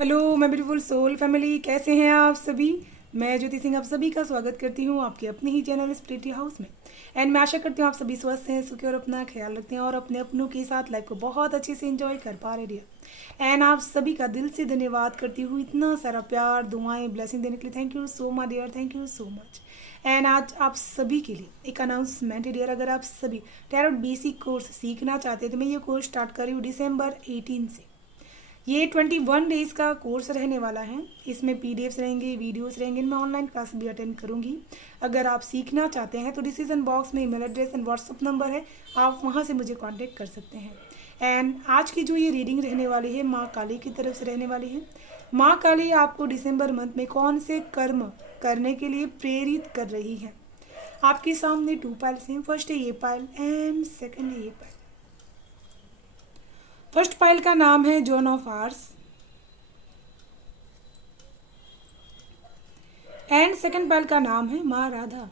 Hello मैं beautiful soul family, कैसे हैं आप सभी। मैं ज्योति सिंह आप सभी का स्वागत करती हूँ आपके अपने ही चैनल स्पिरिटी हाउस में। एंड मैं आशा करती हूँ आप सभी स्वस्थ हैं, सुखी और अपना ख्याल रखते हैं और अपने अपनों के साथ लाइफ को बहुत अच्छे से एंजॉय कर पा रहे डियर। एंड आप सभी का दिल से धन्यवाद करती हूँ इतना सारा प्यार, दुआएं, ब्लेसिंग देने के लिए। Thank you so much dear, thank you so much. And आज आप सभी के लिए एक अनाउंसमेंट है डियर। अगर आप सभी टैरोट बेसिक कोर्स सीखना चाहते हैं तो मैं ये कोर्स स्टार्ट कर रही हूँ दिसंबर 18 से। ये 21 डेज़ का कोर्स रहने वाला है। इसमें पीडीएफ्स रहेंगे, वीडियोस रहेंगे, मैं ऑनलाइन क्लास भी अटेंड करूँगी। अगर आप सीखना चाहते हैं तो डिसीजन बॉक्स में email address and WhatsApp number है, आप वहाँ से मुझे कांटेक्ट कर सकते हैं। एंड आज की जो ये रीडिंग रहने वाली है माँ काली की तरफ से रहने वाली है। माँ काली आपको दिसंबर मंथ में कौन से कर्म करने के लिए प्रेरित कर रही है। आपके सामने 2 पाइल्स हैं। फर्स्ट है ये पाइल एंड सेकंड है ये पाइल। फर्स्ट पाइल का नाम है Joan of Arc and second pile का नाम है माँ राधा।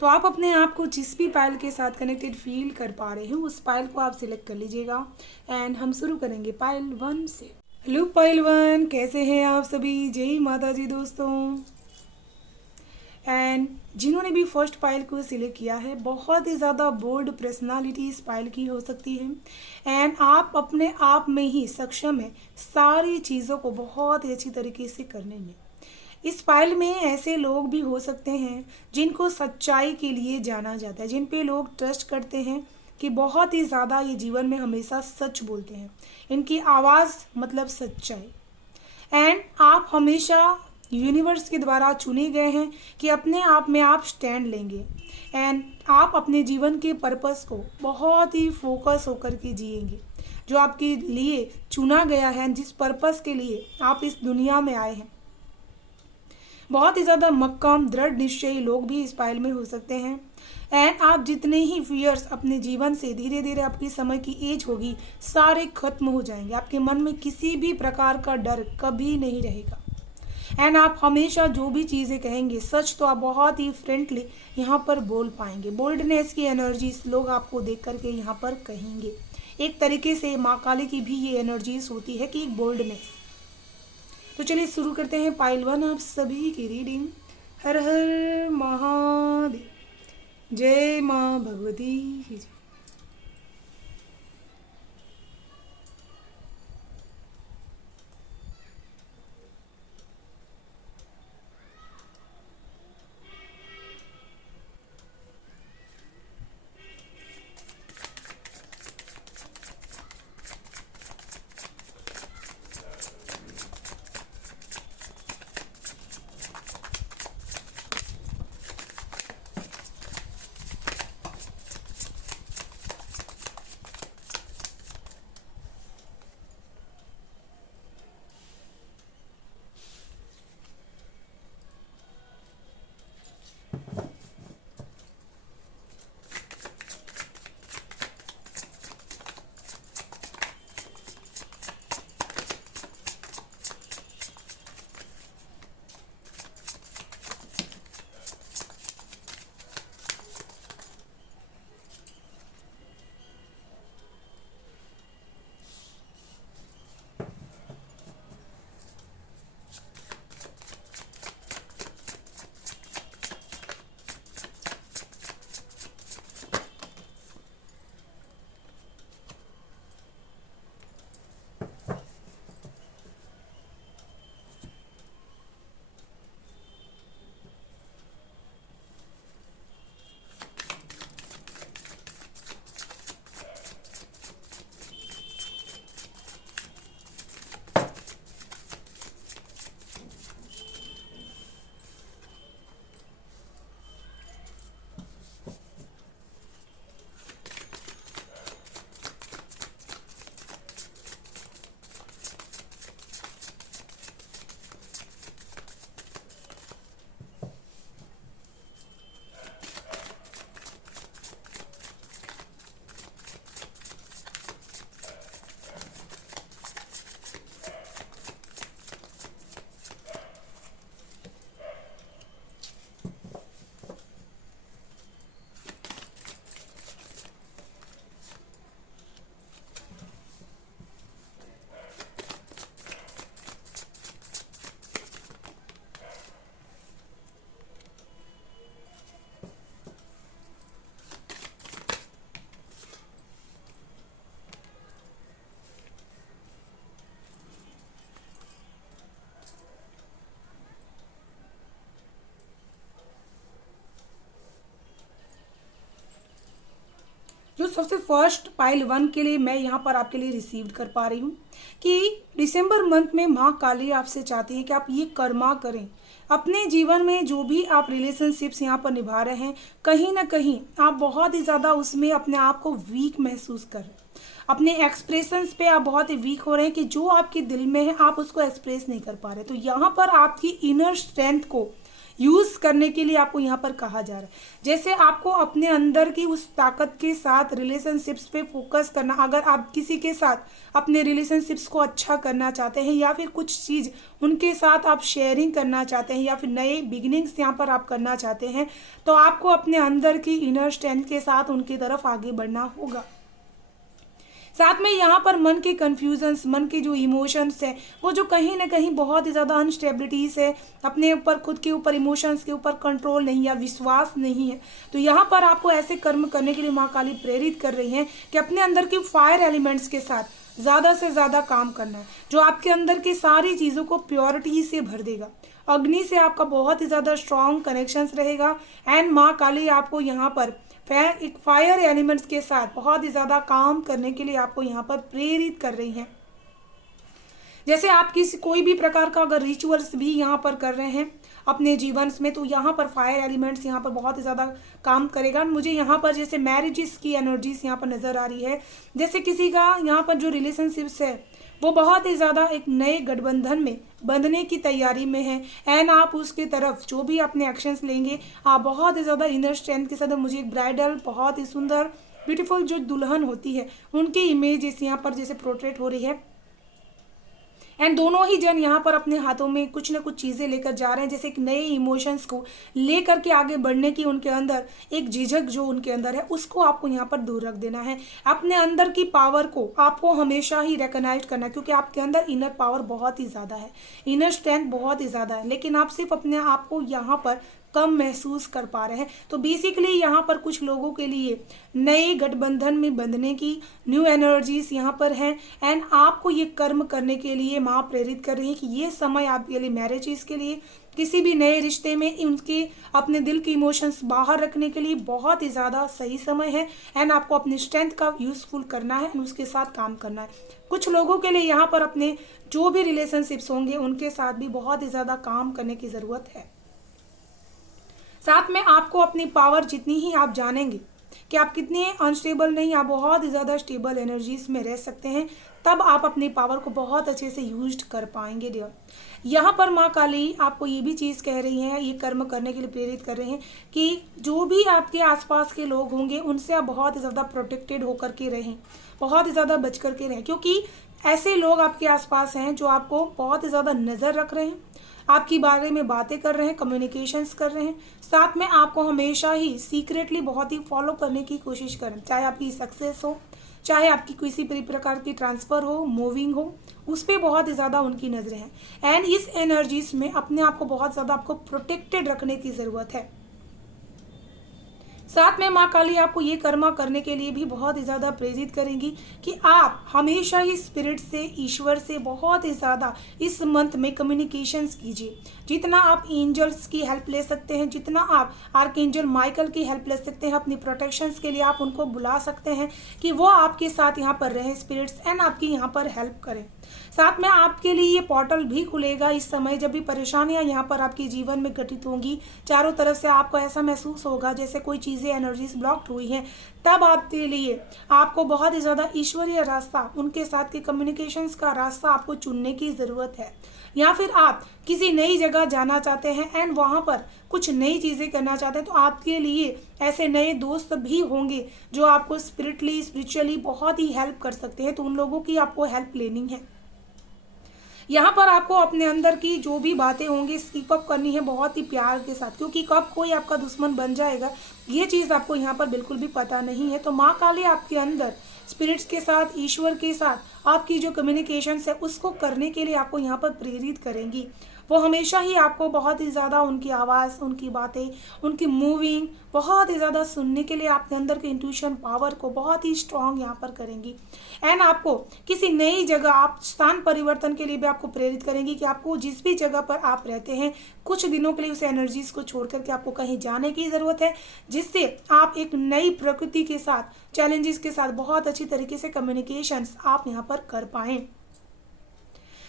तो आप अपने आप को जिस भी पाइल के साथ कनेक्टेड फील कर पा रहे हैं उस पाइल को आप सिलेक्ट कर लीजिएगा। एंड हम शुरू करेंगे पाइल 1 से। हेलो पाइल 1, कैसे हैं आप सभी। जय माता जी दोस्तों। एंड जिन्होंने भी फर्स्ट पाइल को सिलेक्ट किया है, बहुत ही ज़्यादा बोल्ड पर्सनालिटी इस पाइल की हो सकती है। एंड आप अपने आप में ही सक्षम है सारी चीज़ों को बहुत ही अच्छी तरीके से करने में। इस पाइल में ऐसे लोग भी हो सकते हैं जिनको सच्चाई के लिए जाना जाता है, जिन पे लोग ट्रस्ट करते हैं कि बहुत ही ज़्यादा ये जीवन में हमेशा सच बोलते हैं। इनकी आवाज़ मतलब सच्चाई। एंड आप हमेशा यूनिवर्स के द्वारा चुने गए हैं कि अपने आप में आप स्टैंड लेंगे। एंड आप अपने जीवन के पर्पस को बहुत ही फोकस होकर के जिएंगे। जो आपके लिए चुना गया है, जिस पर्पस के लिए आप इस दुनिया में आए हैं। बहुत ही ज़्यादा मक्कम दृढ़ निश्चयी लोग भी इस पाइल में हो सकते हैं। एंड आप जितने ही फियर्स अपने जीवन से धीरे धीरे आपकी समय की एज होगी सारे खत्म हो जाएंगे। आपके मन में किसी भी प्रकार का डर कभी नहीं रहेगा। एंड आप हमेशा जो भी चीज़ें कहेंगे सच तो आप बहुत ही फ्रेंडली यहाँ पर बोल पाएंगे। बोल्डनेस की एनर्जीज लोग आपको देख करके यहाँ पर कहेंगे। एक तरीके से माँ काली की भी ये एनर्जीज होती है कि एक बोल्डनेस। तो चलिए शुरू करते हैं पाइल 1 आप सभी की रीडिंग। हर हर महादेव। जय माँ भगवती की जय। सबसे फर्स्ट पाइल 1 के लिए मैं यहाँ पर आपके लिए रिसीव कर पा रही हूँ कि दिसंबर मंथ में माँ काली आपसे चाहती है कि आप ये कर्मा करें। अपने जीवन में जो भी आप रिलेशनशिप्स यहाँ पर निभा रहे हैं, कहीं ना कहीं आप बहुत ही ज़्यादा उसमें अपने आप को वीक महसूस कर रहे हैं। अपने एक्सप्रेशंस पे आप बहुत ही वीक हो रहे हैं कि जो आपके दिल में है आप उसको एक्सप्रेस नहीं कर पा रहे। तो यहाँ पर आपकी इनर स्ट्रेंथ को यूज़ करने के लिए आपको यहाँ पर कहा जा रहा है। जैसे आपको अपने अंदर की उस ताकत के साथ रिलेशनशिप्स पे फोकस करना, अगर आप किसी के साथ अपने रिलेशनशिप्स को अच्छा करना चाहते हैं या फिर कुछ चीज़ उनके साथ आप शेयरिंग करना चाहते हैं या फिर नए बिगिनिंग्स यहाँ पर आप करना चाहते हैं, तो आपको अपने अंदर की इनर स्ट्रेंथ के साथ उनकी तरफ आगे बढ़ना होगा। साथ में यहाँ पर मन के कन्फ्यूजन्स, मन के जो इमोशंस है वो जो कहीं ना कहीं बहुत ही ज़्यादा अनस्टेबिलिटीज़ है, अपने ऊपर खुद के ऊपर इमोशंस के ऊपर कंट्रोल नहीं या विश्वास नहीं है, तो यहाँ पर आपको ऐसे कर्म करने के लिए माँ काली प्रेरित कर रही हैं कि अपने अंदर की फायर एलिमेंट्स के साथ ज़्यादा से ज़्यादा काम करना है, जो आपके अंदर की सारी चीज़ों को प्योरिटी से भर देगा। अग्नि से आपका बहुत ही ज़्यादा स्ट्रॉन्ग कनेक्शंस रहेगा एंड माँ काली आपको यहाँ पर एक फायर एलिमेंट्स के साथ बहुत ही ज़्यादा काम करने के लिए आपको यहाँ पर प्रेरित कर रही हैं। जैसे आप किसी कोई भी प्रकार का अगर रिचुअल्स भी यहाँ पर कर रहे हैं अपने जीवन में, तो यहाँ पर फायर एलिमेंट्स यहाँ पर बहुत ही ज़्यादा काम करेगा। मुझे यहाँ पर जैसे मैरिजेस की एनर्जीज यहाँ पर नज़र आ रही है, जैसे किसी का यहाँ पर जो रिलेशनशिप्स है वो बहुत ही ज़्यादा एक नए गठबंधन में बंधने की तैयारी में है एंड आप उसकी तरफ जो भी अपने एक्शंस लेंगे आप बहुत ही ज़्यादा इनर स्ट्रेंथ के साथ। मुझे एक ब्राइडल बहुत ही सुंदर ब्यूटीफुल जो दुल्हन होती है उनकी इमेज इस यहाँ पर जैसे पोर्ट्रेट हो रही है एंड दोनों ही जन यहाँ पर अपने हाथों में कुछ ना कुछ चीज़ें लेकर जा रहे हैं, जैसे एक नए इमोशंस को लेकर के आगे बढ़ने की उनके अंदर एक झिझक जो उनके अंदर है उसको आपको यहाँ पर दूर रख देना है। अपने अंदर की पावर को आपको हमेशा ही रिकॉग्नाइज करना है, क्योंकि आपके अंदर इनर पावर बहुत ही ज़्यादा है, इनर स्ट्रेंथ बहुत ही ज़्यादा है, लेकिन आप सिर्फ अपने आप को यहाँ पर कम महसूस कर पा रहे हैं। तो बेसिकली यहाँ पर कुछ लोगों के लिए नए गठबंधन में बंधने की न्यू एनर्जीज यहाँ पर हैं एंड आपको ये कर्म करने के लिए माँ प्रेरित कर रही है कि ये समय आपके लिए मैरिजेस के लिए, किसी भी नए रिश्ते में उनके अपने दिल के इमोशंस बाहर रखने के लिए बहुत ही ज़्यादा सही समय है एंड आपको अपनी स्ट्रेंथ का यूज़फुल करना है एंड उसके साथ काम करना है। कुछ लोगों के लिए यहाँ पर अपने जो भी रिलेशनशिप्स होंगे उनके साथ भी बहुत ही ज़्यादा काम करने की ज़रूरत है। साथ में आपको अपनी पावर जितनी ही आप जानेंगे कि आप कितने अनस्टेबल नहीं, आप बहुत ही ज़्यादा स्टेबल एनर्जीज में रह सकते हैं, तब आप अपनी पावर को बहुत अच्छे से यूज कर पाएंगे डियर। यहाँ पर माँ काली आपको ये भी चीज़ कह रही हैं, ये कर्म करने के लिए प्रेरित कर रही हैं कि जो भी आपके आसपास के लोग होंगे उनसे आप बहुत ही ज़्यादा प्रोटेक्टेड होकर के रहें, बहुत ही ज़्यादा बच कर के रहें, क्योंकि ऐसे लोग आपके आसपास हैं जो आपको बहुत ही ज़्यादा नज़र रख रहे हैं, आपकी बारे में बातें कर रहे हैं, कम्युनिकेशंस कर रहे हैं, साथ में आपको हमेशा ही सीक्रेटली बहुत ही फॉलो करने की कोशिश करें, चाहे आपकी सक्सेस हो, चाहे आपकी किसी भी प्रकार की ट्रांसफ़र हो, मूविंग हो, उस पर बहुत ही ज़्यादा उनकी नज़रें हैं एंड इस एनर्जीज में अपने आप को बहुत ज़्यादा आपको प्रोटेक्टेड रखने की ज़रूरत है। साथ में माँ काली आपको ये कर्मा करने के लिए भी बहुत ही ज़्यादा प्रेरित करेंगी कि आप हमेशा ही स्पिरिट से, ईश्वर से बहुत ही ज़्यादा इस मंथ में कम्युनिकेशंस कीजिए। जितना आप एंजल्स की हेल्प ले सकते हैं, जितना आप आर्कएंजल माइकल की हेल्प ले सकते हैं अपनी प्रोटेक्शंस के लिए, आप उनको बुला सकते हैं कि वो आपके साथ यहाँ पर रहें स्पिरिट्स एंड आपकी यहाँ पर हेल्प करें। साथ में आपके लिए ये पोर्टल भी खुलेगा इस समय, जब भी परेशानियां यहाँ पर आपके जीवन में घटित होंगी, चारों तरफ से आपको ऐसा महसूस होगा जैसे कोई चीज़ें एनर्जीज ब्लॉक्ड हुई हैं, तब आपके लिए आपको बहुत ही ज़्यादा ईश्वरीय रास्ता, उनके साथ के कम्युनिकेशंस का रास्ता आपको चुनने की ज़रूरत है। या फिर आप किसी नई जगह जाना चाहते हैं एंड वहाँ पर कुछ नई चीज़ें करना चाहते हैं, तो आपके लिए ऐसे नए दोस्त भी होंगे जो आपको स्पिरिचुअली बहुत ही हेल्प कर सकते हैं, तो उन लोगों की आपको हेल्प लेनी है। यहाँ पर आपको अपने अंदर की जो भी बातें होंगी स्कीप अप करनी है बहुत ही प्यार के साथ, क्योंकि कब कोई आपका दुश्मन बन जाएगा ये चीज़ आपको यहाँ पर बिल्कुल भी पता नहीं है। तो माँ काली आपके अंदर स्पिरिट्स के साथ, ईश्वर के साथ आपकी जो कम्युनिकेशन है उसको करने के लिए आपको यहाँ पर प्रेरित करेंगी। वो हमेशा ही आपको बहुत ही ज़्यादा उनकी आवाज़, उनकी बातें, उनकी मूविंग बहुत ही ज़्यादा सुनने के लिए आपके अंदर के इंट्यूशन पावर को बहुत ही स्ट्रांग यहाँ पर करेंगी। एंड आपको किसी नई जगह, आप स्थान परिवर्तन के लिए भी आपको प्रेरित करेंगी कि आपको जिस भी जगह पर आप रहते हैं कुछ दिनों के लिए उस एनर्जीज को छोड़ करके आपको कहीं जाने की ज़रूरत है, जिससे आप एक नई प्रकृति के साथ, चैलेंजेस के साथ बहुत अच्छी तरीके से कम्युनिकेशंस आप यहाँ पर कर पाएँ।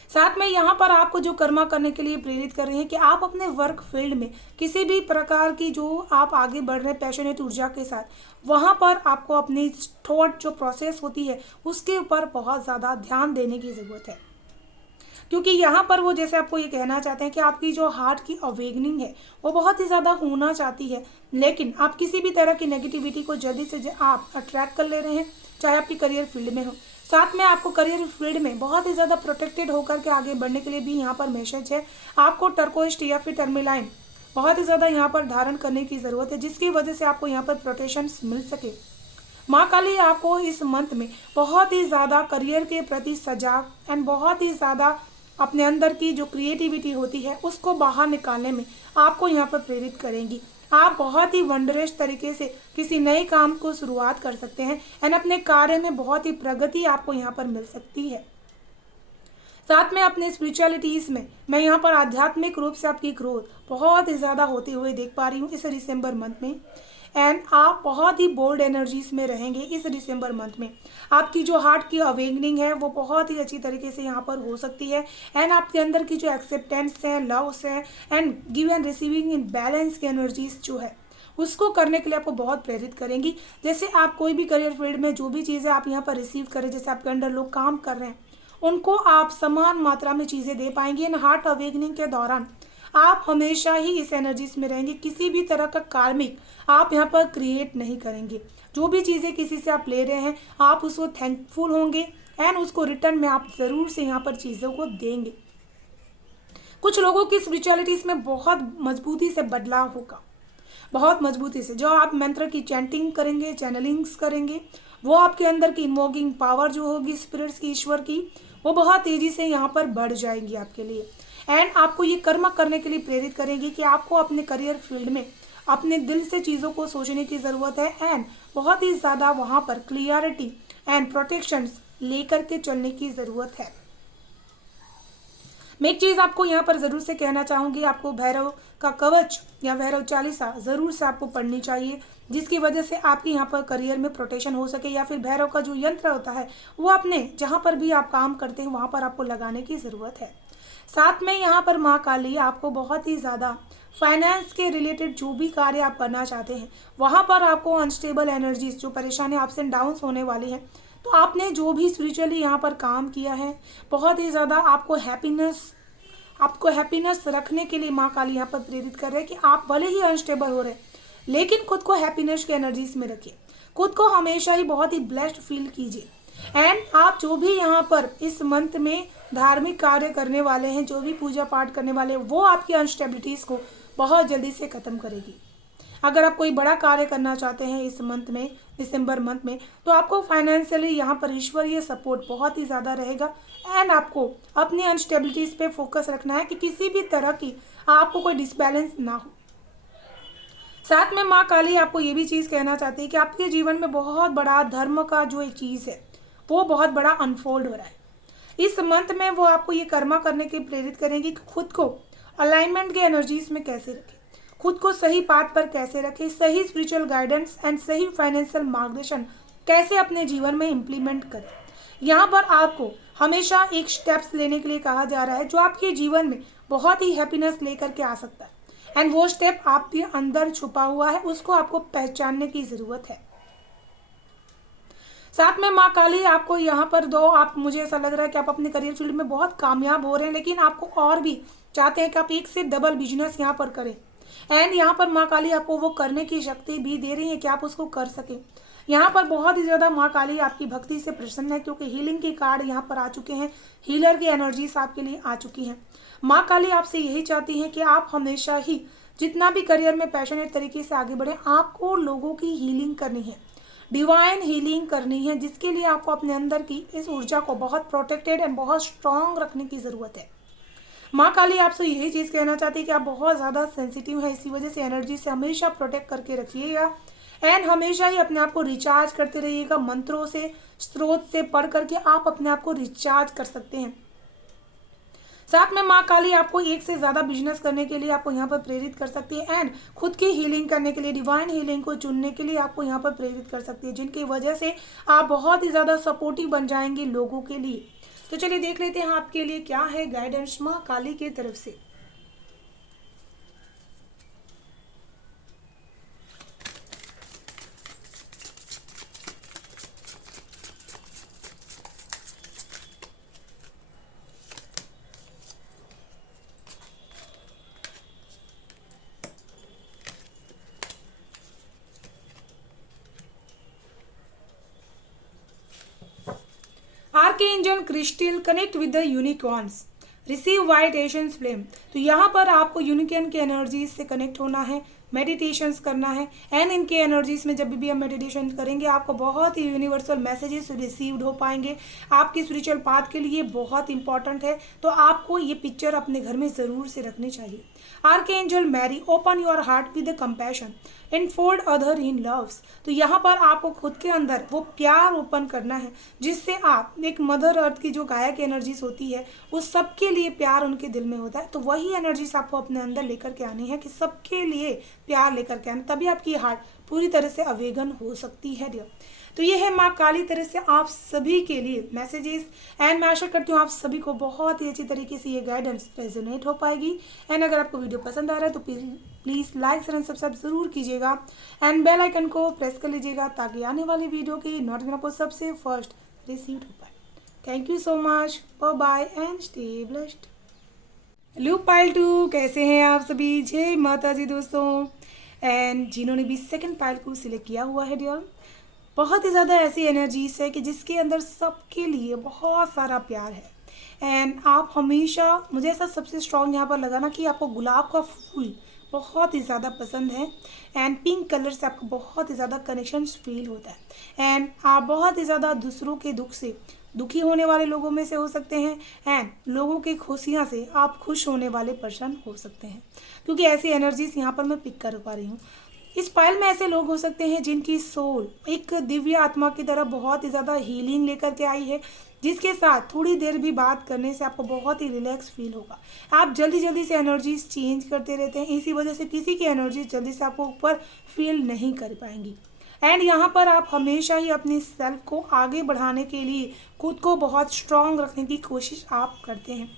साथ में यहाँ पर आपको जो कर्मा करने के लिए प्रेरित कर रहे हैं कि आप अपने वर्क फील्ड में किसी भी प्रकार की जो आप आगे बढ़ रहे हैं पैशनेट ऊर्जा के साथ, वहाँ पर आपको अपनी थॉट जो प्रोसेस होती है उसके ऊपर बहुत ज़्यादा ध्यान देने की ज़रूरत है। क्योंकि यहाँ पर वो जैसे आपको ये कहना चाहते हैं कि आपकी जो हार्ट की अवेकनिंग है वो बहुत ही ज़्यादा होना चाहती है, लेकिन आप किसी भी तरह की नेगेटिविटी को जल्दी से आप अट्रैक्ट कर ले रहे हैं, चाहे आपकी करियर फील्ड में हो। साथ में आपको करियर फील्ड में बहुत ही ज़्यादा प्रोटेक्टेड होकर के आगे बढ़ने के लिए भी यहाँ पर मैसेज है। आपको टर्कोइस्ट या फिर टर्मिलाइन बहुत ही ज़्यादा यहाँ पर धारण करने की ज़रूरत है, जिसकी वजह से आपको यहाँ पर प्रोटेक्शन मिल सके। माँ काली आपको इस मंथ में बहुत ही ज़्यादा करियर के प्रति सजाग एंड बहुत ही ज़्यादा अपने अंदर की जो क्रिएटिविटी होती है उसको बाहर निकालने में आपको यहाँ पर प्रेरित करेंगी। आप बहुत ही वंडरस तरीके से किसी नए काम को शुरुआत कर सकते हैं एंड अपने कार्य में बहुत ही प्रगति आपको यहाँ पर मिल सकती है। साथ में अपने स्पिरिचुअलिटीज़ में मैं यहाँ पर आध्यात्मिक रूप से आपकी ग्रोथ बहुत ही ज़्यादा होते हुए देख पा रही हूँ इस दिसंबर मंथ में। एंड आप बहुत ही बोल्ड एनर्जीज में रहेंगे इस दिसंबर मंथ में। आपकी जो हार्ट की अवेकनिंग है वो बहुत ही अच्छी तरीके से यहाँ पर हो सकती है। एंड आपके अंदर की जो एक्सेप्टेंस है, लव्स है and give and receiving in balance की एनर्जीज जो है उसको करने के लिए आपको बहुत प्रेरित करेंगी। जैसे आप कोई भी करियर फील्ड में जो भी चीज़ें आप यहाँ पर रिसीव करें, जैसे आपके अंडर लोग काम कर रहे हैं उनको आप समान मात्रा में चीज़ें दे पाएंगे। इन हार्ट अवेकनिंग के दौरान आप हमेशा ही इस एनर्जीज में रहेंगे। किसी भी तरह का कार्मिक आप यहाँ पर क्रिएट नहीं करेंगे। जो भी चीज़ें किसी से आप ले रहे हैं आप उसको थैंकफुल होंगे एंड उसको रिटर्न में आप ज़रूर से यहाँ पर चीज़ों को देंगे। कुछ लोगों की स्पिरिचुअलिटीज़ में बहुत मजबूती से बदलाव होगा, बहुत मजबूती से। जो आप मंत्र की चैंटिंग करेंगे, चैनलिंग्स करेंगे, वो आपके अंदर की इन्वोकिंग पावर जो होगी स्पिरिट्स की, ईश्वर की, वो बहुत तेज़ी से यहाँ पर बढ़ जाएंगी आपके लिए। एंड आपको ये कर्म करने के लिए प्रेरित करेंगे कि आपको अपने करियर फील्ड में अपने दिल से चीज़ों को सोचने की ज़रूरत है एंड बहुत ही ज़्यादा वहाँ पर क्लियरिटी एंड प्रोटेक्शंस लेकर के चलने की ज़रूरत है। मैं एक चीज़ आपको यहाँ पर ज़रूर से कहना चाहूँगी, आपको भैरव का कवच या भैरव चालीसा ज़रूर से आपको पढ़नी चाहिए, जिसकी वजह से आपके यहाँ पर करियर में प्रोटेक्शन हो सके। या फिर भैरव का जो यंत्र होता है वो अपने जहाँ पर भी आप काम करते हैं वहाँ पर आपको लगाने की ज़रूरत है। साथ में यहाँ पर माँ काली आपको बहुत ही ज़्यादा फाइनेंस के रिलेटेड जो भी कार्य आप करना चाहते हैं वहाँ पर आपको अनस्टेबल एनर्जीज, जो परेशानी अप्स एंड डाउन्स होने वाली हैं, तो आपने जो भी स्पिरिचुअली यहाँ पर काम किया है बहुत ही ज़्यादा आपको हैप्पीनेस रखने के लिए माँ काली यहाँ पर प्रेरित कर रहे हैं कि आप भले ही अनस्टेबल हो रहे हैं लेकिन खुद को हैप्पीनेस के एनर्जीज में रखिए। खुद को हमेशा ही बहुत ही ब्लेस्ड फील कीजिए। एंड आप जो भी यहाँ पर इस मंथ में धार्मिक कार्य करने वाले हैं, जो भी पूजा पाठ करने वाले हैं, वो आपकी अनस्टेबिलिटीज़ को बहुत जल्दी से ख़त्म करेगी। अगर आप कोई बड़ा कार्य करना चाहते हैं इस मंथ में, दिसंबर मंथ में, तो आपको फाइनेंशियली यहाँ पर ईश्वरीय सपोर्ट बहुत ही ज़्यादा रहेगा। एंड आपको अपनी अनस्टेबिलिटीज़ पे फोकस रखना है कि किसी भी तरह की आपको कोई डिसबैलेंस ना हो। साथ में माँ काली आपको ये भी चीज़ कहना चाहती है कि आपके जीवन में बहुत बड़ा धर्म का जो एक चीज़ है वो बहुत बड़ा अनफोल्ड हो रहा है। इस मंथ में वो आपको ये कर्मा करने के प्रेरित करेंगे कि खुद को अलाइनमेंट के एनर्जीज में कैसे रखें, खुद को सही पाथ पर कैसे रखें, सही स्पिरिचुअल गाइडेंस एंड सही फाइनेंशियल मार्गदर्शन कैसे अपने जीवन में इम्प्लीमेंट करें। यहाँ पर आपको हमेशा एक स्टेप्स लेने के लिए कहा जा रहा है जो आपके जीवन में बहुत ही हैप्पीनेस लेकर के आ सकता है। एंड वो स्टेप आपके अंदर छुपा हुआ है, उसको आपको पहचानने की ज़रूरत है। साथ में माँ काली आपको यहाँ पर मुझे ऐसा लग रहा है कि आप अपने करियर फील्ड में बहुत कामयाब हो रहे हैं, लेकिन आपको और भी चाहते हैं कि आप एक से डबल बिजनेस यहाँ पर करें। एंड यहाँ पर माँ काली आपको वो करने की शक्ति भी दे रही है कि आप उसको कर सकें। यहाँ पर बहुत ही ज़्यादा माँ काली आपकी भक्ति से प्रसन्न है, क्योंकि हीलिंग के कार्ड यहाँ पर आ चुके हैं, हीलर की एनर्जीज आपके लिए आ चुकी हैं। माँ काली आपसे यही चाहती हैं कि आप हमेशा ही जितना भी करियर में पैशनेट तरीके से आगे बढ़ें, आपको लोगों की हीलिंग करनी है, डिवाइन हीलिंग करनी है, जिसके लिए आपको अपने अंदर की इस ऊर्जा को बहुत प्रोटेक्टेड एंड बहुत स्ट्रॉन्ग रखने की ज़रूरत है। माँ काली आपसे यही चीज़ कहना चाहती है कि आप बहुत ज़्यादा सेंसिटिव हैं, इसी वजह से एनर्जी से हमेशा प्रोटेक्ट करके रखिएगा एंड हमेशा ही अपने आप को रिचार्ज करते रहिएगा। मंत्रों से, स्रोत से पढ़ करके आप अपने आप को रिचार्ज कर सकते हैं। साथ में माँ काली आपको एक से ज़्यादा बिजनेस करने के लिए आपको यहाँ पर प्रेरित कर सकती है एंड खुद की हीलिंग करने के लिए, डिवाइन हीलिंग को चुनने के लिए आपको यहाँ पर प्रेरित कर सकती है, जिनकी वजह से आप बहुत ही ज़्यादा सपोर्टिव बन जाएंगे लोगों के लिए। तो चलिए देख लेते हैं आपके लिए क्या है गाइडेंस माँ काली की तरफ से। Archangel Crystal connect with the unicorns, receive white ascension flame. तो यहाँ पर आपको यूनिकॉर्न के एनर्जीज से कनेक्ट होना है, मेडिटेशंस करना है एंड इनके एनर्जीज में जब भी हम मेडिटेशन करेंगे आपको बहुत ही यूनिवर्सल मैसेजेस रिसीव्ड हो पाएंगे। आपकी स्पिरिचुअल पाथ के लिए बहुत इंपॉर्टेंट है, तो आपको ये पिक्चर अपने घर में ज़रूर से रखनी चाहिए। Archangel Mary, open your heart with compassion and fold other in loves. तो यहाँ पर आपको खुद के अंदर वो प्यार ओपन करना है, जिससे आप एक मदर अर्थ की जो गायक एनर्जीज होती है वो सबके लिए प्यार उनके दिल में होता है, तो वही एनर्जीज आपको अपने अंदर लेकर के आनी है कि सबके लिए प्यार लेकर के आना, तभी आपकी हार्ट पूरी तरह से अवेगन हो सकती है डियर। तो ये है माँ काली तरह से आप सभी के लिए मैसेजेस एंड मैं आशा करती हूँ आप सभी को बहुत ही अच्छी तरीके से ये गाइडेंस रेजोनेट हो पाएगी। एंड अगर आपको वीडियो पसंद आ रहा है तो please like share and subscribe ज़रूर कीजिएगा एंड बेल आइकन को प्रेस कर लीजिएगा ताकि आने वाली वीडियो की नोटिफिकेशन आपको सबसे फर्स्ट रिसीव हो पाए। Thank you so much, bye bye and stay blessed. Hello pile 2, कैसे हैं आप सभी? जय माता जी दोस्तों। एंड जिन्होंने भी सेकंड पाइल को सिलेक्ट किया हुआ है डियर, बहुत ही ज़्यादा ऐसी एनर्जीज है कि जिसके अंदर सबके लिए बहुत सारा प्यार है एंड आप हमेशा, मुझे ऐसा सबसे स्ट्रॉन्ग यहाँ पर लगा ना कि आपको गुलाब का फूल बहुत ही ज़्यादा पसंद है एंड पिंक कलर से आपको बहुत ही ज़्यादा कनेक्शन फील होता है एंड आप बहुत ही ज़्यादा दूसरों के दुख से दुखी होने वाले लोगों में से हो सकते हैं एंड लोगों की खुशियाँ से आप खुश होने वाले पर्सन हो सकते हैं, क्योंकि ऐसी एनर्जीज यहाँ पर मैं पिक कर पा रही हूँ। इस पाइल में ऐसे लोग हो सकते हैं जिनकी सोल एक दिव्य आत्मा की तरह बहुत ही ज़्यादा हीलिंग लेकर के आई है, जिसके साथ थोड़ी देर भी बात करने से आपको बहुत ही रिलैक्स फील होगा। आप जल्दी जल्दी से एनर्जीज चेंज करते रहते हैं, इसी वजह से किसी की एनर्जीज जल्दी से आपको ऊपर फील नहीं कर पाएंगी एंड यहाँ पर आप हमेशा ही अपनी सेल्फ को आगे बढ़ाने के लिए खुद को बहुत स्ट्रॉन्ग रखने की कोशिश आप करते हैं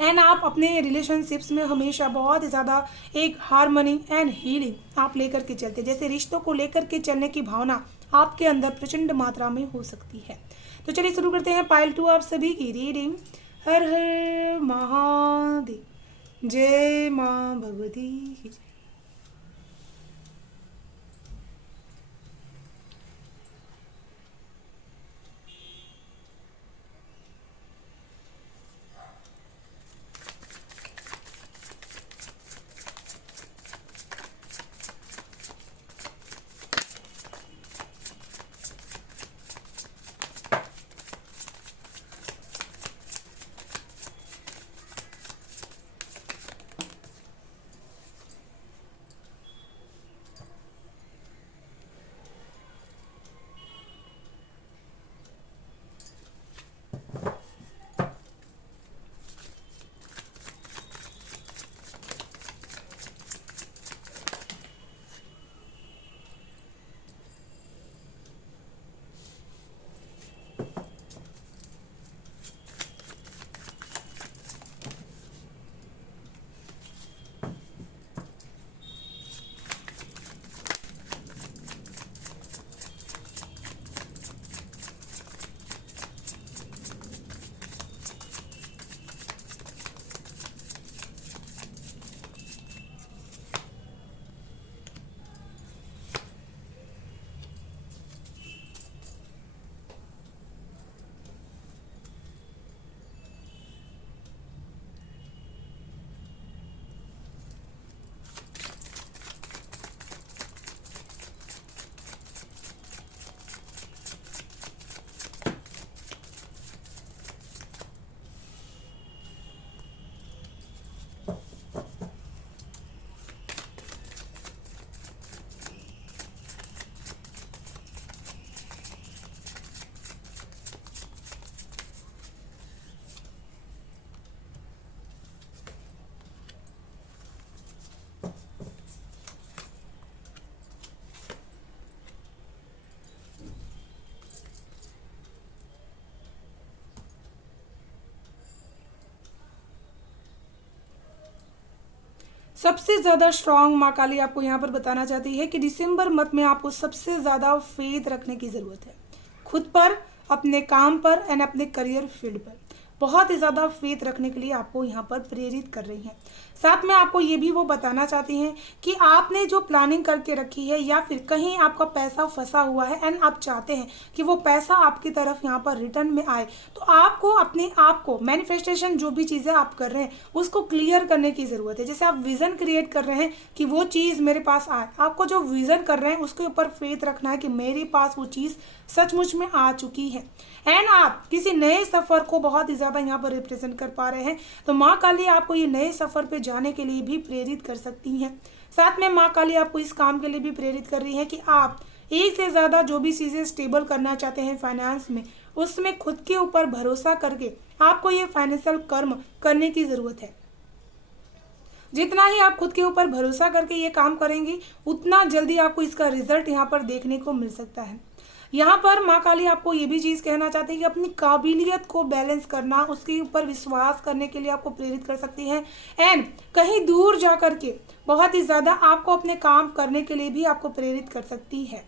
एंड आप अपने रिलेशनशिप्स में हमेशा बहुत ही ज़्यादा एक हार्मनी एंड हीलिंग आप लेकर के चलते हैं, जैसे रिश्तों को लेकर के चलने की भावना आपके अंदर प्रचंड मात्रा में हो सकती है। तो चलिए शुरू करते हैं पाइल 2 आप सभी की रीडिंग। हर हर महादेव, जय माँ भगवती की जय। सबसे ज़्यादा स्ट्रांग माँ काली आपको यहाँ पर बताना चाहती है कि दिसंबर मंथ में आपको सबसे ज़्यादा फेथ रखने की ज़रूरत है, खुद पर, अपने काम पर एंड अपने करियर फील्ड पर बहुत ही ज़्यादा फेथ रखने के लिए आपको यहाँ पर प्रेरित कर रही हैं। साथ में आपको ये भी वो बताना चाहती हैं कि आपने जो प्लानिंग करके रखी है या फिर कहीं आपका पैसा फंसा हुआ है एंड आप चाहते हैं कि वो पैसा आपकी तरफ यहाँ पर रिटर्न में आए, तो आपको अपने आप को मैनिफेस्टेशन जो भी चीज़ें आप कर रहे हैं उसको क्लियर करने की ज़रूरत है। जैसे आप विज़न क्रिएट कर रहे हैं कि वो चीज़ मेरे पास आए, आपको जो विज़न कर रहे हैं उसके ऊपर फेथ रखना है कि मेरे पास वो चीज़ सचमुच में आ चुकी है एंड आप किसी नए सफ़र को बहुत ही ज़्यादा यहाँ पर रिप्रेजेंट कर पा रहे हैं। तो माँ काली आपको ये नए सफ़र पे जाने के लिए भी प्रेरित कर सकती हैं। साथ में माँ काली आपको इस काम के लिए भी प्रेरित कर रही है कि आप एक से ज़्यादा जो भी चीज़ें स्टेबल करना चाहते हैं फाइनेंस में, उसमें खुद के ऊपर भरोसा करके आपको ये फाइनेंशियल कर्म करने की ज़रूरत है। जितना ही आप खुद के ऊपर भरोसा करके ये काम करेंगे उतना जल्दी आपको इसका रिजल्ट यहाँ पर देखने को मिल सकता है। यहाँ पर माँ काली आपको ये भी चीज़ कहना चाहती है कि अपनी काबिलियत को बैलेंस करना, उसके ऊपर विश्वास करने के लिए आपको प्रेरित कर सकती है एंड कहीं दूर जा कर के बहुत ही ज़्यादा आपको अपने काम करने के लिए भी आपको प्रेरित कर सकती है।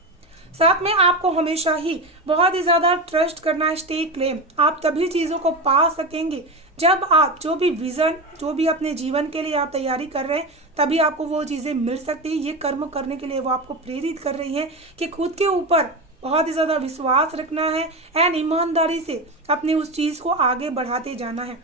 साथ में आपको हमेशा ही बहुत ही ज़्यादा ट्रस्ट करना है, स्टे क्लेम। आप तभी चीज़ों को पा सकेंगे जब आप जो भी विज़न, जो भी अपने जीवन के लिए आप तैयारी कर रहे हैं, तभी आपको वो चीज़ें मिल सकती है। ये कर्म करने के लिए वो आपको प्रेरित कर रही हैं कि खुद के ऊपर बहुत ही ज़्यादा विश्वास रखना है एंड ईमानदारी से अपने उस चीज़ को आगे बढ़ाते जाना है।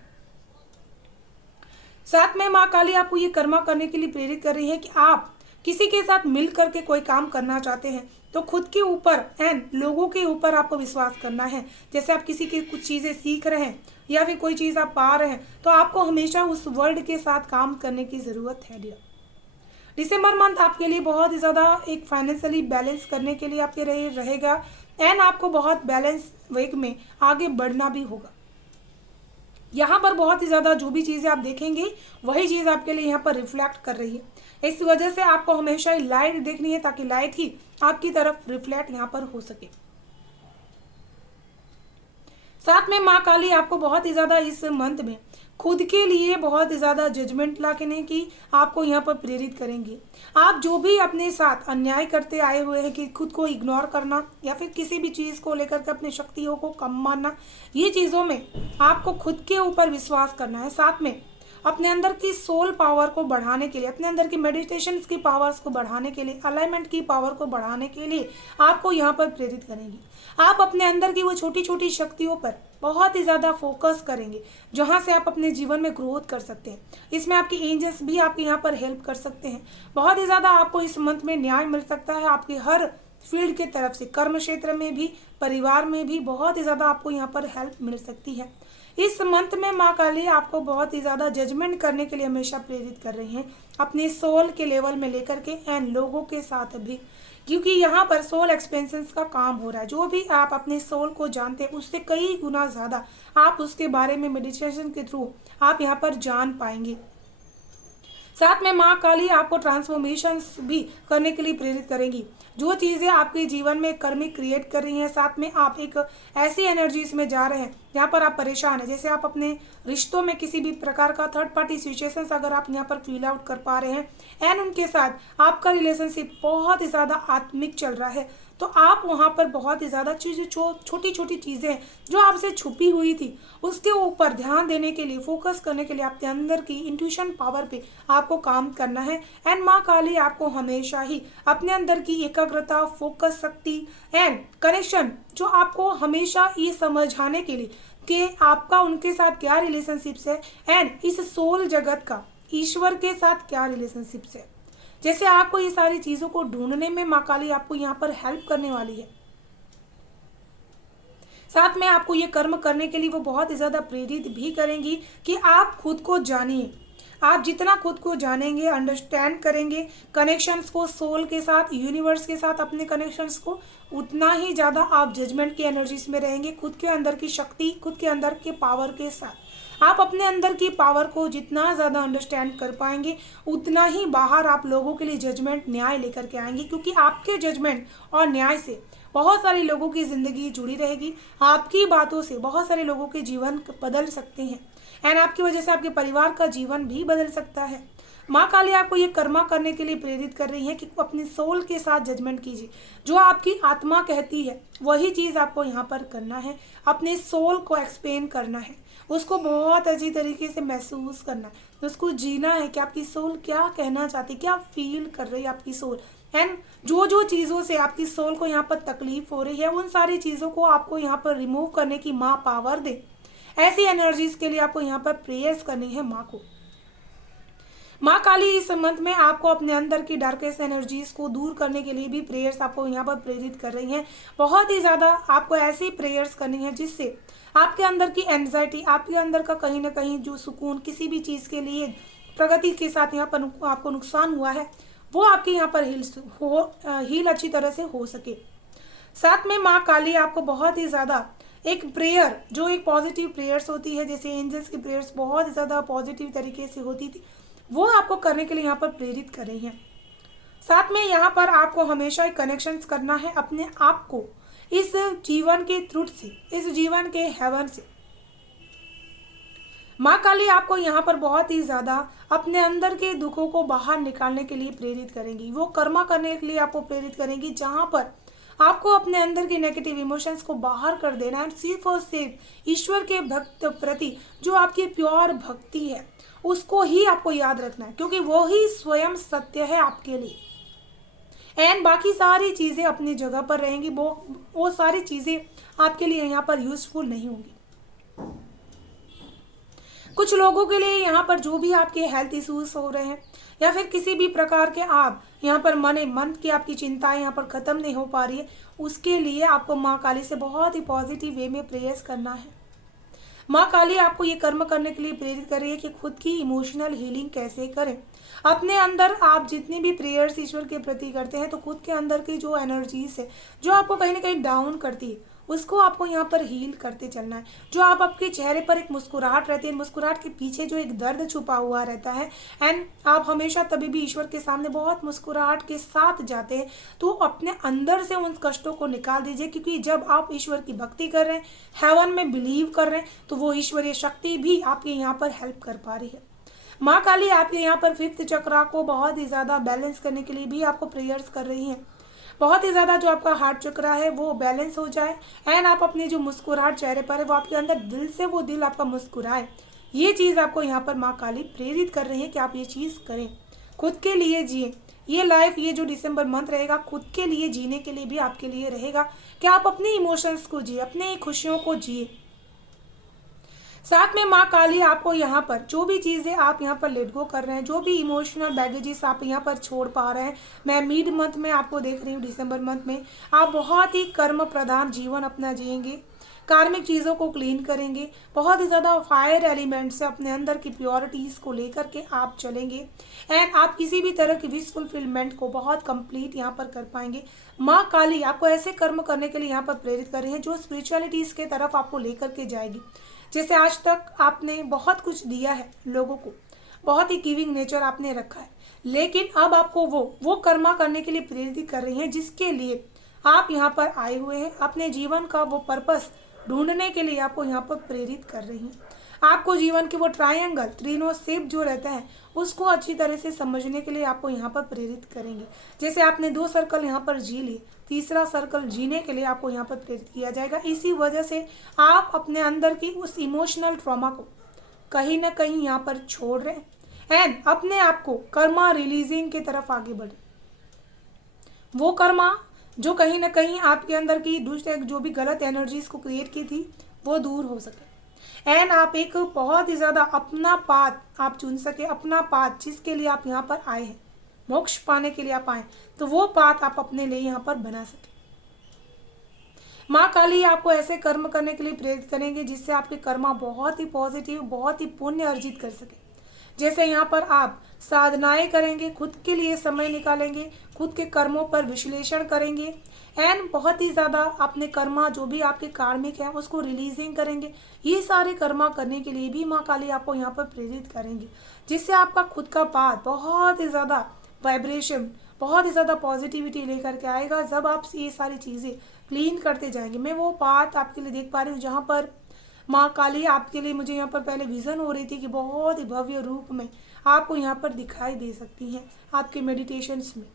साथ में माँ काली आपको ये कर्म करने के लिए प्रेरित कर रही है कि आप किसी के साथ मिल करके कोई काम करना चाहते हैं तो खुद के ऊपर एंड लोगों के ऊपर आपको विश्वास करना है। जैसे आप किसी की कुछ चीज़ें सीख रहे हैं या फिर कोई चीज़ आप पा रहे हैं तो आपको हमेशा उस वर्ल्ड के साथ काम करने की ज़रूरत है डियर। दिसंबर मंथ आपके लिए बहुत ही ज़्यादा एक फाइनेंशियली बैलेंस करने के लिए आपके रहेगा एंड आपको बहुत बैलेंस वे में आगे बढ़ना भी होगा। यहाँ पर बहुत ही ज़्यादा जो भी चीज़ें आप देखेंगे वही चीज़ आपके लिए यहाँ पर रिफ्लेक्ट कर रही है। इस वजह से आपको हमेशा ही लाइट देखनी है ताकि लाइट ही आपकी तरफ रिफ्लेक्ट यहाँ पर हो सके। साथ में माँ काली आपको बहुत ही ज़्यादा इस मंथ में खुद के लिए बहुत ही ज़्यादा जजमेंट लाने की आपको यहाँ पर प्रेरित करेंगी। आप जो भी अपने साथ अन्याय करते आए हुए हैं कि खुद को इग्नोर करना या फिर किसी भी चीज़ को लेकर के अपनी शक्तियों को कम मानना, ये चीज़ों में आपको खुद के ऊपर विश्वास करना है। साथ में अपने अंदर की सोल पावर को बढ़ाने के लिए, अपने अंदर की मेडिटेशन की पावर्स को बढ़ाने के लिए, अलाइनमेंट की पावर को बढ़ाने के लिए आपको यहाँ पर प्रेरित करेंगी। आप अपने अंदर की वो छोटी छोटी शक्तियों पर बहुत ही ज़्यादा फोकस करेंगे जहाँ से आप अपने जीवन में ग्रोथ कर सकते हैं। इसमें आपकी एंजल्स भी आपके यहाँ पर हेल्प कर सकते हैं। बहुत ही ज़्यादा आपको इस मंथ में न्याय मिल सकता है आपकी हर फील्ड के तरफ से, कर्म क्षेत्र में भी, परिवार में भी बहुत ही ज़्यादा आपको यहाँ पर हेल्प मिल सकती है। इस मंथ में माँ काली आपको बहुत ही ज़्यादा जजमेंट करने के लिए हमेशा प्रेरित कर रही हैं, अपने सोल के लेवल में लेकर के एंड लोगों के साथ भी, क्योंकि यहाँ पर सोल एक्सपेंशन का काम हो रहा है। जो भी आप अपने सोल को जानते हैं उससे कई गुना ज़्यादा आप उसके बारे में मेडिटेशन के थ्रू आप यहाँ पर जान पाएंगे। साथ में माँ काली आपको ट्रांसफॉर्मेशन भी करने के लिए प्रेरित करेंगी। जो चीज़ें आपके जीवन में कर्मिक क्रिएट कर रही हैं, साथ में आप एक ऐसी एनर्जीज में जा रहे हैं यहाँ पर आप परेशान हैं। जैसे आप अपने रिश्तों में किसी भी प्रकार का थर्ड पार्टी सिचुएशंस अगर आप यहाँ पर फील आउट कर पा रहे हैं एंड उनके साथ आपका रिलेशनशिप बहुत ही ज़्यादा आत्मिक चल रहा है, तो आप वहाँ पर बहुत ही ज़्यादा चीज़ें छोटी छोटी चीज़ें जो आपसे छुपी हुई थी उसके ऊपर ध्यान देने के लिए, फोकस करने के लिए आपके अंदर की इंट्यूशन पावर पे आपको काम करना है। एंड माँ काली आपको हमेशा ही अपने अंदर की एकाग्रता, फोकस शक्ति एंड कनेक्शन जो आपको हमेशा ये समझाने के लिए कि आपका उनके साथ क्या रिलेशनशिप्स है एंड इस सोल जगत का ईश्वर के साथ क्या रिलेशनशिप्स है, जैसे आपको ये सारी चीज़ों को ढूंढने में माँ काली आपको यहाँ पर हेल्प करने वाली है। साथ में आपको ये कर्म करने के लिए वो बहुत ही ज़्यादा प्रेरित भी करेंगी कि आप खुद को जानिए। आप जितना खुद को जानेंगे, अंडरस्टैंड करेंगे कनेक्शंस को सोल के साथ, यूनिवर्स के साथ अपने कनेक्शंस को, उतना ही ज़्यादा आप जजमेंट की एनर्जीज में रहेंगे। खुद के अंदर की शक्ति, खुद के अंदर के पावर के साथ आप अपने अंदर की पावर को जितना ज़्यादा अंडरस्टैंड कर पाएंगे उतना ही बाहर आप लोगों के लिए जजमेंट, न्याय लेकर के आएंगे। क्योंकि आपके जजमेंट और न्याय से बहुत सारे लोगों की ज़िंदगी जुड़ी रहेगी। आपकी बातों से बहुत सारे लोगों के जीवन बदल सकते हैं एंड आपकी वजह से आपके परिवार का जीवन भी बदल सकता है। माँ काली आपको ये कर्मा करने के लिए प्रेरित कर रही है कि अपने सोल के साथ जजमेंट कीजिए। जो आपकी आत्मा कहती है वही चीज़ आपको यहाँ पर करना है। अपने सोल को एक्सप्लेन करना है, उसको बहुत अच्छी तरीके से महसूस करना है, उसको जीना है कि आपकी सोल क्या कहना चाहती, क्या फील कर रही है आपकी सोल। एंड जो जो चीज़ों से आपकी सोल को यहाँ पर तकलीफ हो रही है उन सारी चीज़ों को आपको यहाँ पर रिमूव करने की माँ पावर दे। ऐसी एनर्जीज के लिए आपको यहाँ पर प्रेयर्स करनी है माँ को। माँ काली इस मंथ में आपको अपने अंदर की डार्केस्ट एनर्जीज को दूर करने के लिए भी प्रेयर्स आपको यहाँ पर प्रेरित कर रही हैं। बहुत ही ज़्यादा आपको ऐसी प्रेयर्स करनी है जिससे आपके अंदर की एंजाइटी, आपके अंदर का कहीं ना कहीं जो सुकून, किसी भी चीज़ के लिए प्रगति के साथ यहाँ पर आपको नुकसान हुआ है वो आपके यहाँ पर हील अच्छी तरह से हो सके। साथ में माँ काली आपको बहुत ही ज़्यादा एक प्रेयर, जो एक पॉजिटिव प्रेयर्स होती है, जैसे एंजल्स की प्रेयर्स बहुत ज़्यादा पॉजिटिव तरीके से होती थी, वो आपको करने के लिए यहाँ पर प्रेरित कर रही हैं। साथ में यहाँ पर आपको हमेशा एक कनेक्शंस करना है अपने आप को इस जीवन के ट्रुथ से, इस जीवन के हेवन से। माँ काली आपको यहाँ पर बहुत ही ज़्यादा अपने अंदर के दुखों को बाहर निकालने के लिए प्रेरित करेंगी। वो कर्मा करने के लिए आपको प्रेरित करेंगी जहाँ पर आपको अपने अंदर की नेगेटिव इमोशंस को बाहर कर देना है। सिर्फ और सिर्फ ईश्वर के भक्त प्रति जो आपकी प्योर भक्ति है उसको ही आपको याद रखना है, क्योंकि वो ही स्वयं सत्य है आपके लिए। एंड बाकी सारी चीज़ें अपनी जगह पर रहेंगी, वो सारी चीज़ें आपके लिए यहाँ पर यूजफुल नहीं होंगी। कुछ लोगों के लिए यहाँ पर जो भी आपके हेल्थ इश्यूज हो रहे हैं या फिर किसी भी प्रकार के आप यहाँ पर मन की आपकी चिंताएं यहाँ पर ख़त्म नहीं हो पा रही है, उसके लिए आपको माँ काली से बहुत ही पॉजिटिव वे में प्रेयर्स करना है। माँ काली आपको ये कर्म करने के लिए प्रेरित कर रही है कि खुद की इमोशनल हीलिंग कैसे करें। अपने अंदर आप जितनी भी प्रेयर्स ईश्वर के प्रति करते हैं तो खुद के अंदर की जो एनर्जीज है जो आपको कहीं ना कहीं डाउन करती है उसको आपको यहाँ पर हील करते चलना है। जो आपके चेहरे पर एक मुस्कुराहट रहती है, मुस्कुराहट के पीछे जो एक दर्द छुपा हुआ रहता है, एंड आप हमेशा तभी भी ईश्वर के सामने बहुत मुस्कुराहट के साथ जाते हैं, तो अपने अंदर से उन कष्टों को निकाल दीजिए। क्योंकि जब आप ईश्वर की भक्ति कर रहे हैं, हेवन में बिलीव कर रहे हैं, तो वो ईश्वरीय शक्ति भी आपके यहाँ पर हेल्प कर पा रही है। माँ काली आपके यहाँ पर 5th चक्रा को बहुत ही ज़्यादा बैलेंस करने के लिए भी आपको प्रेयर्स कर रही हैं। बहुत ही ज़्यादा जो आपका हार्ट चक्रा है वो बैलेंस हो जाए एंड आप अपनी जो मुस्कुराहट चेहरे पर है वो आपके अंदर दिल से वो दिल आपका मुस्कुराए। ये चीज़ आपको यहाँ पर माँ काली प्रेरित कर रही है कि आप ये चीज़ करें, खुद के लिए जिए। ये लाइफ, ये जो दिसंबर मंथ रहेगा खुद के लिए जीने के लिए भी आपके लिए रहेगा कि आप अपने इमोशंस को जिए, अपने खुशियों को जिए। साथ में माँ काली आपको यहाँ पर जो भी चीज़ें आप यहाँ पर लेट गो कर रहे हैं, जो भी इमोशनल बैगेजेस आप यहाँ पर छोड़ पा रहे हैं, मैं मिड मंथ में आपको देख रही हूँ, दिसंबर मंथ में आप बहुत ही कर्म प्रधान जीवन अपना जिएंगे, कार्मिक चीज़ों को क्लीन करेंगे, बहुत ही ज़्यादा फायर एलिमेंट से अपने अंदर की प्योरिटीज़ को लेकर के आप चलेंगे एंड आप किसी भी तरह की विश फुलफिलमेंट को बहुत कंप्लीट यहाँ पर कर पाएंगे। माँ काली आपको ऐसे कर्म करने के लिए यहाँ पर प्रेरित कर रही है जो स्पिरिचुअलिटीज़ के तरफ आपको लेकर के जाएगी। जैसे आज तक आपने बहुत कुछ दिया है लोगों को, बहुत ही गिविंग नेचर आपने रखा है, लेकिन अब आपको वो कर्मा करने के लिए प्रेरित कर रही हैं जिसके लिए आप यहाँ पर आए हुए हैं। अपने जीवन का वो पर्पस ढूंढने के लिए आपको यहाँ पर प्रेरित कर रही हैं। आपको जीवन के वो ट्रायंगल, त्रिनो शेप जो रहता है उसको अच्छी तरह से समझने के लिए आपको यहाँ पर प्रेरित करेंगे। जैसे आपने 2 सर्कल यहाँ पर जी लिए, तीसरा सर्कल जीने के लिए आपको यहाँ पर प्रेरित किया जाएगा। इसी वजह से आप अपने अंदर की उस इमोशनल ट्रॉमा को कहीं ना कहीं यहाँ पर छोड़ रहे हैं एंड अपने आप को कर्मा रिलीजिंग की तरफ आगे बढ़े। वो कर्मा जो कहीं ना कहीं आपके अंदर की दूसरे जो भी गलत एनर्जीज को क्रिएट की थी वो दूर हो सके एंड आप एक बहुत ही ज़्यादा अपना पाथ आप चुन सके, अपना पाथ जिसके लिए आप यहाँ पर आए हैं, मोक्ष पाने के लिए आप आए, तो वो पाथ आप अपने लिए यहाँ पर बना सके। माँ काली आपको ऐसे कर्म करने के लिए प्रेरित करेंगे जिससे आपके कर्मा बहुत ही पॉजिटिव, बहुत ही पुण्य अर्जित कर सके। जैसे यहाँ पर आप साधनाएं करेंगे, खुद के लिए समय निकालेंगे, खुद के कर्मों पर विश्लेषण करेंगे एंड बहुत ही ज़्यादा अपने कर्मा जो भी आपके कार्मिक हैं उसको रिलीजिंग करेंगे। ये सारे कर्मा करने के लिए भी माँ काली आपको यहाँ पर प्रेरित करेंगे जिससे आपका खुद का पाथ बहुत ही ज़्यादा वाइब्रेशन, बहुत ही ज़्यादा पॉजिटिविटी लेकर के आएगा जब आप ये सारी चीज़ें क्लीन करते जाएंगे। मैं वो पाथ आपके लिए देख पा रही हूँ जहाँ पर माँ काली आपके लिए मुझे यहाँ पर पहले विज़न हो रही थी कि बहुत ही भव्य रूप में आपको यहाँ पर दिखाई दे सकती हैं आपके मेडिटेशंस में,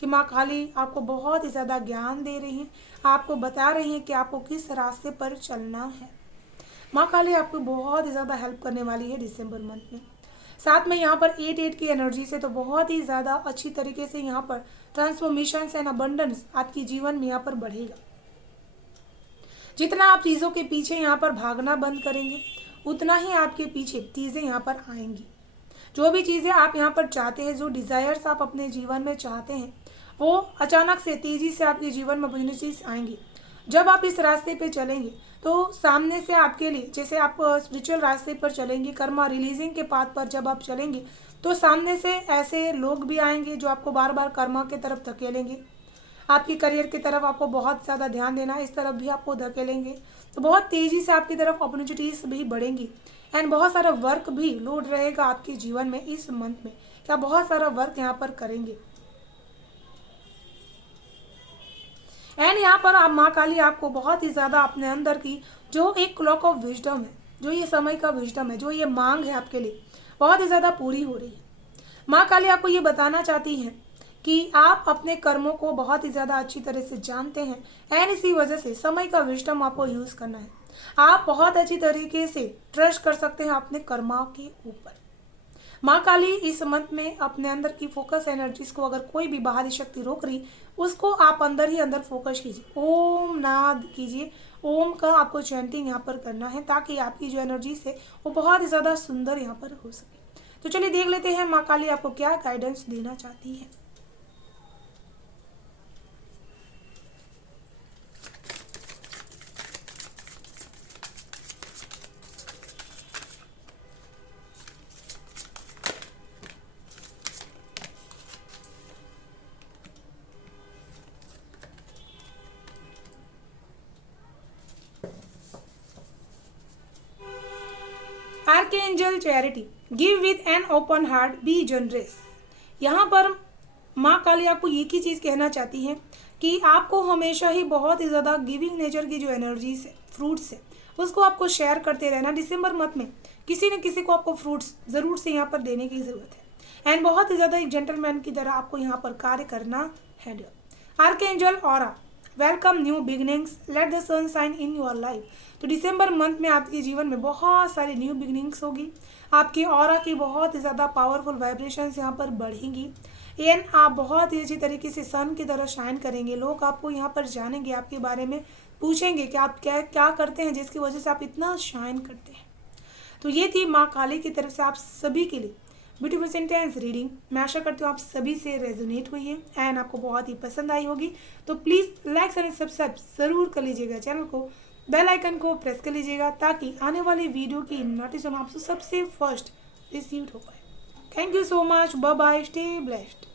कि माँ काली आपको बहुत ही ज़्यादा ज्ञान दे रही हैं, आपको बता रही हैं कि आपको किस रास्ते पर चलना है। माँ काली आपको बहुत ही ज़्यादा हेल्प करने वाली है दिसंबर मंथ में। साथ में यहाँ पर 8 की एनर्जी से तो बहुत ही ज़्यादा अच्छी तरीके से यहाँ पर ट्रांसफॉर्मेशन एंड अबंडेंस आपके जीवन में यहाँ पर बढ़ेगा। जितना आप चीज़ों के पीछे यहाँ पर भागना बंद करेंगे उतना ही आपके पीछे चीज़ें यहाँ पर आएंगी। जो भी चीज़ें आप यहाँ पर चाहते हैं, जो डिज़ायर्स आप अपने जीवन में चाहते हैं, वो अचानक से तेज़ी से आपके जीवन में अपॉर्चुनिटीज आएंगी। जब आप इस रास्ते पे चलेंगे तो सामने से आपके लिए, जैसे आप स्पिरिचुअल रास्ते पर चलेंगे, कर्मा रिलीजिंग के पाथ पर जब आप चलेंगे तो सामने से ऐसे लोग भी आएंगे जो आपको बार बार कर्मा की तरफ धकेलेंगे। आपकी करियर की तरफ आपको बहुत ज़्यादा ध्यान देना है, इस तरफ भी आपको धकेलेंगे तो बहुत तेज़ी से आपकी तरफ अपॉर्चुनिटीज़ भी बढ़ेंगी। एंड बहुत सारा वर्क भी लोड रहेगा आपके जीवन में इस मंथ में, क्या बहुत सारा वर्क यहाँ पर करेंगे। एंड यहाँ पर आप माँ काली आपको बहुत ही ज़्यादा अपने अंदर की जो एक क्लॉक ऑफ विजडम है, जो ये समय का विजडम है, जो ये मांग है आपके लिए, बहुत ही ज़्यादा पूरी हो रही है। माँ काली आपको ये बताना चाहती हैं कि आप अपने कर्मों को बहुत ही ज़्यादा अच्छी तरह से जानते हैं एंड इसी वजह से समय का विजडम आपको यूज़ करना है। आप बहुत अच्छी तरीके से ट्रस्ट कर सकते हैं अपने कर्मा के ऊपर। माँ काली इस मंथ में अपने अंदर की फोकस एनर्जीज को, अगर कोई भी बाहरी शक्ति रोक रही, उसको आप अंदर ही अंदर फोकस कीजिए, ओम नाद कीजिए। ओम का आपको चैंटिंग यहाँ पर करना है ताकि आपकी जो एनर्जीज है वो बहुत ही ज़्यादा सुंदर यहाँ पर हो सके। तो चलिए देख लेते हैं माँ काली आपको क्या गाइडेंस देना चाहती है। Archangel charity, give with an open heart, B generous. यहाँ पर माँ काली आपको एक ही चीज़ कहना चाहती है कि आपको हमेशा ही बहुत ही ज़्यादा गिविंग नेचर की जो एनर्जीज है, फ्रूट्स है, उसको आपको शेयर करते रहना। दिसंबर मंथ में किसी न किसी को आपको फ्रूट्स ज़रूर से यहाँ पर देने की ज़रूरत है एंड बहुत ही ज़्यादा एक जेंटलमैन की तरह आपको यहाँ पर कार्य करना है। Archangel Aura, welcome new beginnings, let the sun shine in your life. तो दिसंबर मंथ में आपके जीवन में बहुत सारी न्यू बिगनिंग्स होगी, आपकी ऑरा की बहुत ही ज़्यादा पावरफुल वाइब्रेशंस यहाँ पर बढ़ेंगी एंड आप बहुत ही अच्छी तरीके से सन की तरह शाइन करेंगे। लोग आपको यहाँ पर जानेंगे, आपके बारे में पूछेंगे कि आप क्या क्या करते हैं जिसकी वजह से आप इतना शाइन करते हैं। तो ये थी माँ काली की तरफ से आप सभी के लिए ब्यूटीफुल सेंटेंस रीडिंग। मैं आशा करती हूँ आप सभी से रेजोनेट हुई है एंड आपको बहुत ही पसंद आई होगी। तो प्लीज़ लाइक एंड सब्सक्राइब ज़रूर कर लीजिएगा चैनल को, बेल आइकन को प्रेस कर लीजिएगा ताकि आने वाली वीडियो की नोटिफिकेशन आपसे सबसे फर्स्ट रिसीव हो पाए। Thank you so much, bye bye, stay blessed.